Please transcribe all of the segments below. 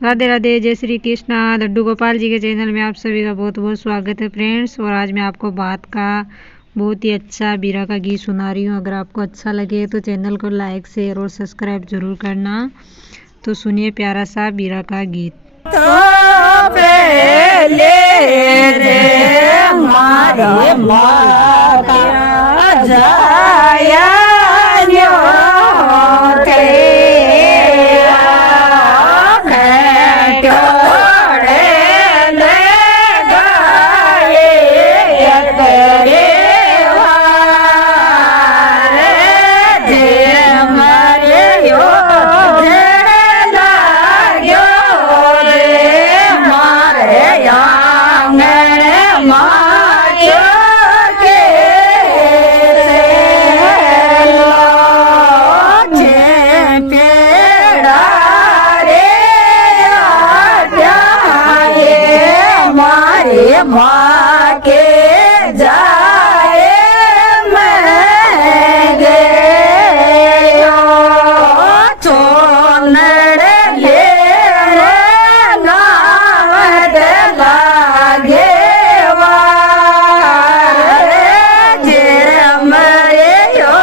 राधे राधे, जय श्री कृष्णा। लड्डू गोपाल जी के चैनल में आप सभी का बहुत बहुत स्वागत है फ्रेंड्स। और आज मैं आपको बात का बहुत ही अच्छा बीरा का गीत सुना रही हूँ। अगर आपको अच्छा लगे तो चैनल को लाइक शेयर और सब्सक्राइब जरूर करना। तो सुनिए प्यारा सा बीरा का गीत। तो पहले रे मारे माता जाया माँ के जाए मैं गयो चोनड़ ले नावत लागे वार जे मरे यो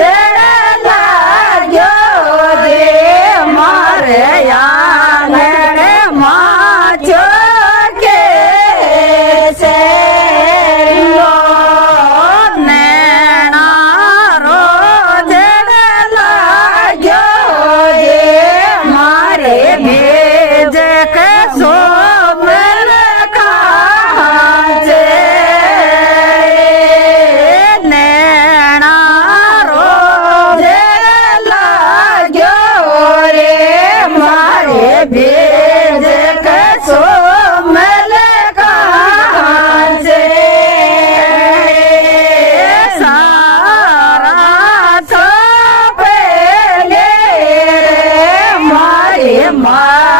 जड़ लाग्यो दे मारे आंगण माँ माँ